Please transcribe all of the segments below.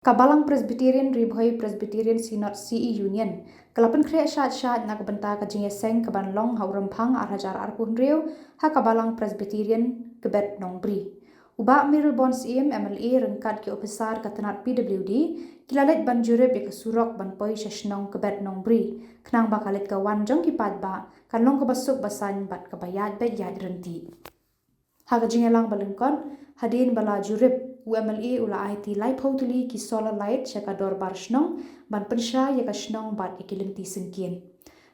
Kabalang Presbyterian Ribhoi Presbyterian Synod CE Union kalapan kre syat nak benta ka jingeseng kaban long haurempang arhajar arkunriu ha kabalang Presbyterian kebet nongbri. Uba Mirul Bons MLA rengkat ke ofisar katanat PWD kilalet ban jurib ya kesurok ban poi syashnong kebet nongbri kenang bakalit kawan jong kipat ba kan long kabasuk basan bat kabayat bet yad renti. Ha ka jingelang balengkon hadin bala jurib UMLA ula IT lai pautuli ki solar light syaka dor bar shnong ban pensha ya ka shnong bat ikilenti sengkien.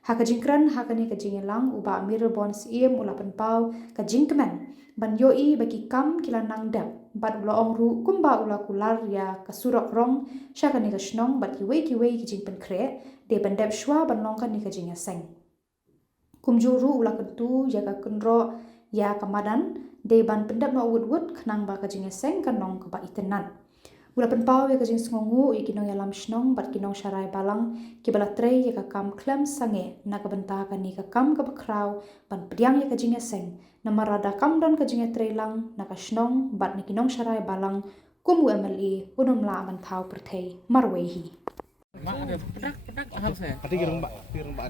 Haka jingkran haka ni ka jingelang uba Mirul Bons ula penpau ka jingkemen ban yoi bagi kam kila nang dap bat ula ongru kumba ula kular ya ka surok rong syaka ni ka shnong bat kiwei ki jingpen kre de ban dap shwa ban long ka ni ka jingeseng. Kumjuru ula kentu ya ka kenro ya kamadan de ban pendap no wud kenang ba ka jingeseng kanong ka ba itenan. Ula penpau ya ka jing sengongu ya kinong ya lam shnong bat kinong syarai balang ki bala trei ya ka kam klem sange na ka benta ka ni ka kam ka bakrau ban pediang ya ka jingeseng na marada kam don ka jinge trei lang na ka shnong bat ni kinong syarai balang kum UMLA unum la ban thau perthei marwehi. Ati kirang ba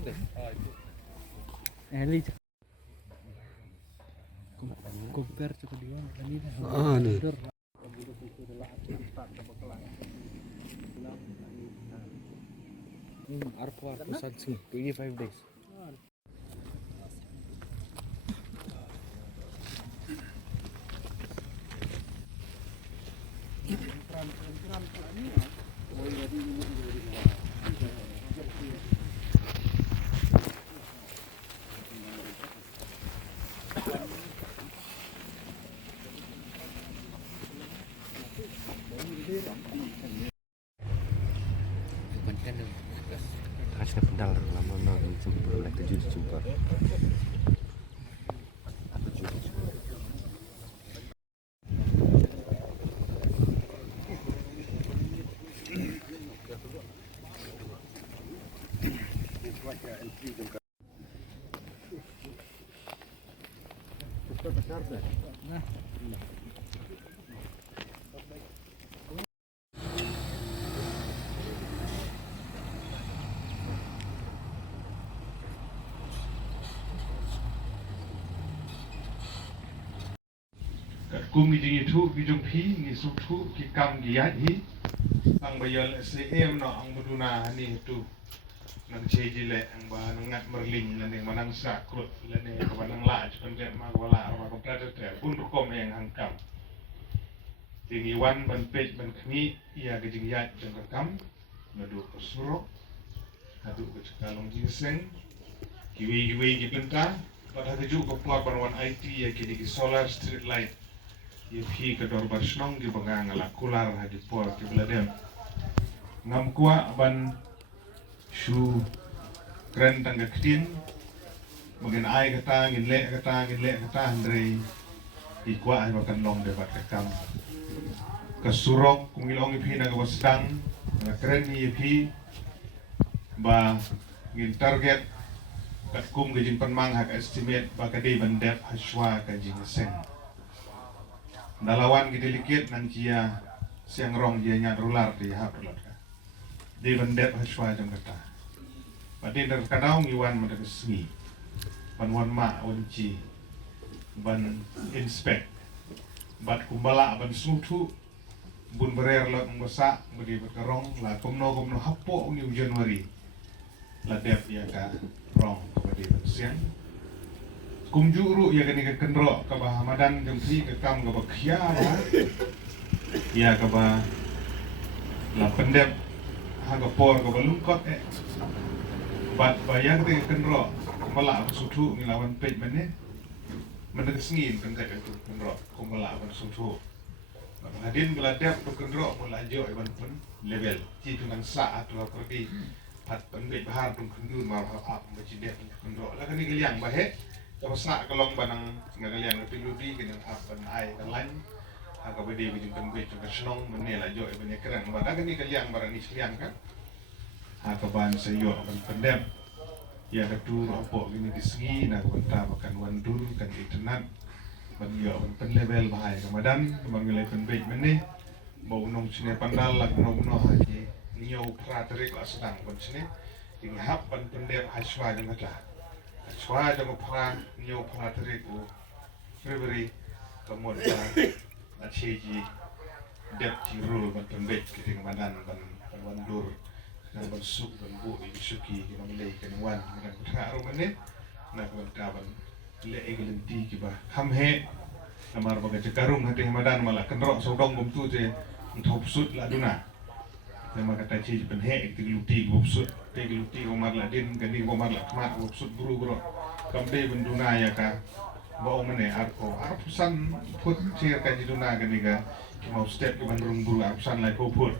ate. Compare to the one kanina. Arpo sadsi 25 days. Kasih pedal lama nang jumpa lagi jumpa. Kum gi tu gi jung phi ni su tu ki kam gi yat hi ang bayal SEM no ang buduna ni tu nang cheji le ang ba ngat merling le ne manang sa krut le ne ka manang la chen de ma wala ma ko plata te pun kom yang hang kam tingi wan ban pej ban khni ia gi jing yat jang ka kam na du ko suro adu ko kalong ji seng kiwi gi penta pada ju ko plot ban wan IT ya ki di solar street light Yfi ke dorbar shnong di bangang ala kular hadi por ke bladem ngam kuat ban shu kren tangga ktin mungkin ai kata ngin le kata andre ikwa ai makan long debat kakam kesurok kungilong ipi naga wasdang na kren ipi ba ngin target kat kum gejing penmang hak estimate ba kadai bandep haswa kajing seng dalawan gede likit nan kia siang rong dia nyat rular di hap rular ka di bandep haswa jam kata padi dar kadau ngiwan mata kesmi ban wan ma wanci ban inspect bat kumbala ban sutu bun berer lot ngosa budi berkerong la komno hapo ni Januari la dep ya ka rong padi siang kumjuru ya kani ke kendro ka bah Hamadan jengsi ke kam ka bakhia ya ka ba la pendep ha ka por ka balungkot bat bayang te kendro mala sutu ngilawan pej mene meneng sengin kan tak itu kendro kumala ban sutu hadin beladap ke kendro mula jo iban pun level ci dengan saat atau pergi pat pendek bahar tung kendur mar apa macam kendro la kani geliang bahe Tapos kalong ba ng ngagalian na piludi ganyan hapan ay kalan haka ba di bijing pangwit yung kasyong manila jo iba niya kerang ba naga ni kaliang barang ni siliang ka haka ba sa iyo ang pandem ya katu opo gini kisgi na kubanta makan wandur kan itenan ban iyo ang panlevel bahay kamadan kumangilay panbait mani bau nong sini pandal lag nong no haji niyo praterik la sedang pun sini inghap pan pendep haswa jang kata haswa jang pra niyo praterik u Februari kemudian asyiji dep cirul ban pembek kiting badan ban wandur dan ban suk ban bu isuki kinong lei kinong wan kinong karo menit na ban kaban le egelenti kiba kamhe namar baga cekarung hati madan malah kenrok sodong bumtu je untuk sud la duna nama kata ci penhe tiluti bupsud tiluti omar ladin gani omar la kmat bupsud buru bro kamde benduna ya ka bau mene arko arpusan put cia ka jiduna gani ga mau step ke bandung buru arpusan lai ko put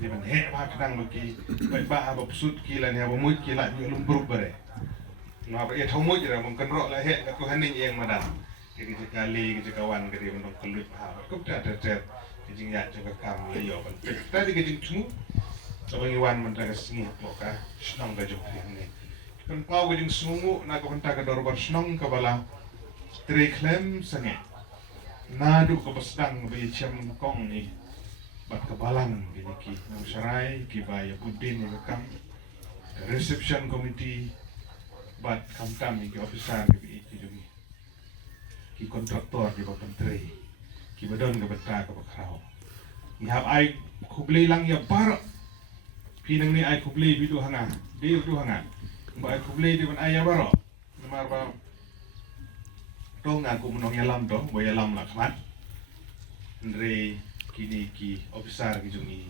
di penhe ba kadang bagi baik ba bupsud kila ni aba mut kila ni lumbur bare no apa ya thomut jera mungkin rok la he ka ko haning yang madan jadi sekali kawan ke dia menong kelut ha ko ta ta kijing ya juga kam le yo ban tadi kijing tumu sabang iwan mentara singi poka snong ga jok ni kan pau kijing sumu na ko banta ka dorbar snong ka bala tre klem sange nadu ko basdang be chem kong ni bat ka balang gini ki nang sarai ki ba ya budin ni kam reception committee bat kam tam ni ki officer ki jumi ki kontraktor ki ba menteri ki badon ka bata ka bakrao ni hab ai kubli lang ya bar pinang ni ai kubli bidu hanga de du hanga ba ai kubli di ban ai ya baro namar ba to ngaku menong yalam to bo yalam la khamat andre kini ki officer ki jumi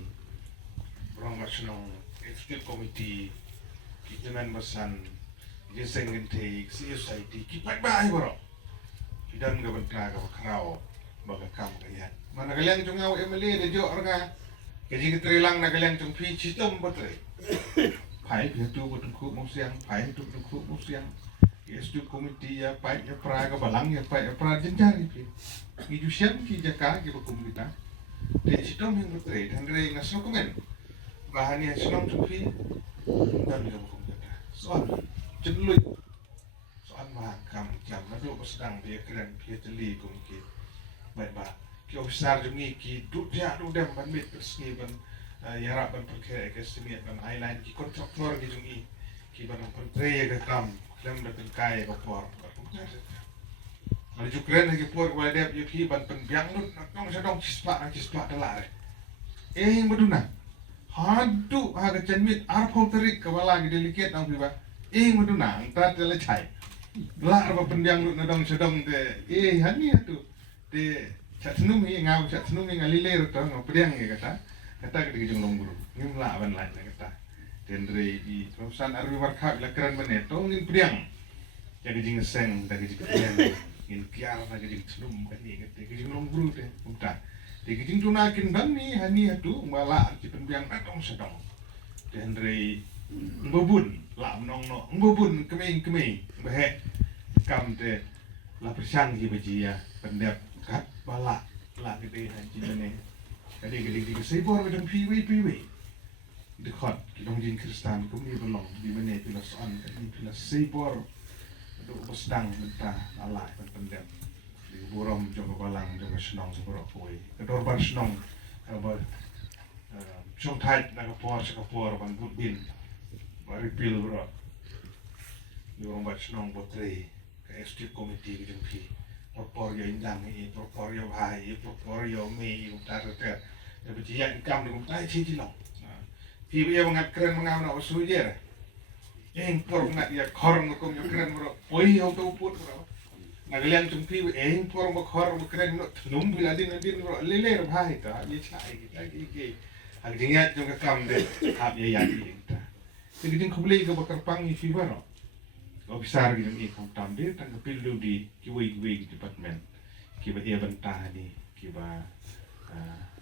brong masnong executive committee ki jaman basan jeseng gente society ki pai bai baro dan ga banta ga bakrao baga kam kaya mana kalian chung ngau emeli de jo orga keji ketrelang na kalian chung pi chitom botre pai pi tu botun ku musiang pai tu ku musiang yes tu komiti ya pai ya praga balang ya pai ya pra jenjari pi gi jusian ki jaka gi bakum kita de chitom yang botre dan re ngasno komen bahan ya senong chung pi dan ga bakum kita soal jenluit soal mahakam jam nado sedang dia keren pi teli komiti baik ba ki officer jungi ki dudya dudem ban mit resmi ban yarap ban perkara ke sini ban island ki kontraktor ki jungi ki ban pentre ke kam lem da pen kai ko por mari jukren ki por ko dep yu ki ban pen biang lut nong sedong cispa dalare maduna hadu ha ke cenmit arpol terik ke wala ki delikat nang piba maduna angta tele chai la ba pen biang lut nadong sedong te hani atu de chat numi ngau chat numi ngaliler to ngopdiang kata ke dijung longburu ngimla ban lai kata dendre di perusahaan arwi warkha la keren bane to ngin priang jadi jing seng da gijing priang ngin kiar na gijing snum kan ni kata gijing longburu te umta de gijing tunakin ban ni hani atu mala ci penbiang atong sedong dendre ngobun la menong no ngobun kemei behe kam te la persang ji beji ya pendep kat bala la gede haji bane kade gede sebor gedeng piwi dekat kidong jin Kristan kum ni belong di mene pila soan ni pila sebor do besdang benta ala pendep di burom jogo balang jogo senong sebor koi kedor bar senong aba chong thai na ka por ban budbin bari pil bro di burom bar senong botre ka ST committee gedeng pi propor yo indang i propor yo hai propor yo me utar ter ya bejian kam ni tai chi chi long pi dia mengat keren mengau na usu je por mengat ya khor ngokum yo keren bro oi yo to put bro nagalian tumpi por mo khor mo keren no num bila din bro lele bhai ta ye chai ki lagi ki ag dingat jong kam de hab ye ya ki ta tidin khubli ko bakar pang i fi bro officer gitu ni kong tamdir tang pildu di kiwi department kiba ia bentah ni kiba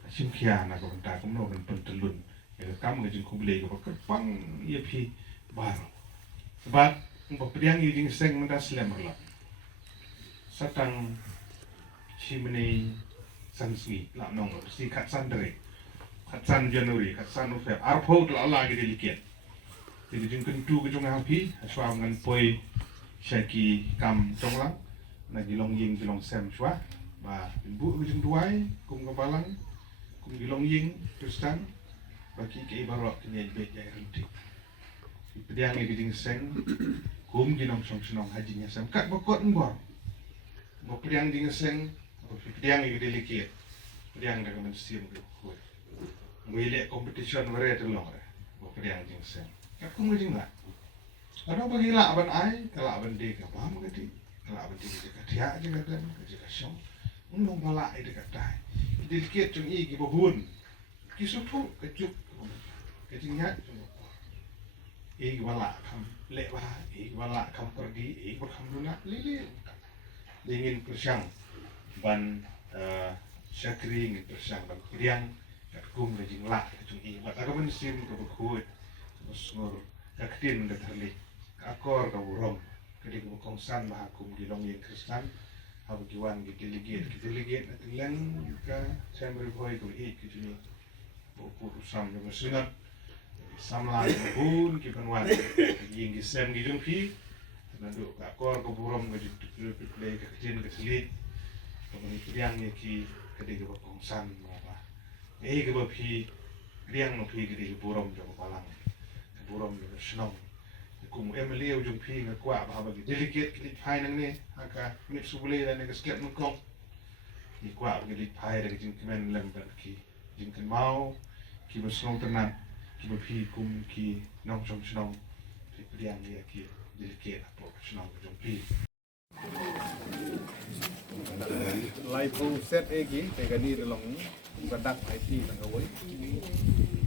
simkia na ko bentah ko no ben pentelun ya kam ngajing kublei ko kepang ia pi bar sebab pempriang ying seng mendas lemmerla satang chimney sanswi la nong si khatsan dre khatsan januari khatsan feb arpho la ala gi deliket jadi jengken tu ke jong hapi aswa ngan poi syaki kam tonglang na gilong ying gilong sem swa ba bu ke jeng duai kum ke balang kum gilong ying Kristen bagi ke ibarat kini bet jai renti pediang ni giding seng kum ginong song senong hajinya sam kat bokot mbor bo pediang ding seng bo pediang ni gideli kiet pediang dah kemen sim ke kuat ngile competition wara telong bo pediang ding seng kat kum giding lah ada bagi lah aban ai kalau aban de ka paham gadi kalau aban de ka dia je kata je ka syong undong bala ai de kata gideli kiet chung i gi bohun ki sutu ke juk ke jingat wala kam lewa wala kam pergi kam duna lili dingin persyang ban syakri ngin persyang ban kriang kat kum le jing la chung i bat aga ban sim ko bekut ngur kaktin ke terli akor ka burom kedi ko kongsan ma kum di long yin kristan habu giwan gi delegate atilang ka chamber boy ko i ki juni ko sam de sunat samla pun kipan wan yang gisem gijung pi nandu akor ko burom ko play ke kecil ke selit kemudian kriang ni ki kedi ko kongsan apa ke ba pi kriang no pi kedi burom jo palang burom jo snong kum emily ujung pi ngakwa ba bagi delegate kedi pai nang ni aka mit subule dan ke sket mengkong ni kwa kedi pai dari jing kemen lembar ki jing kan mau ki besong tenan ki pi kum ki nong chong snong pi priang ni ki delegate apa snong jong pi live set egi tegani relong badak IT nang awai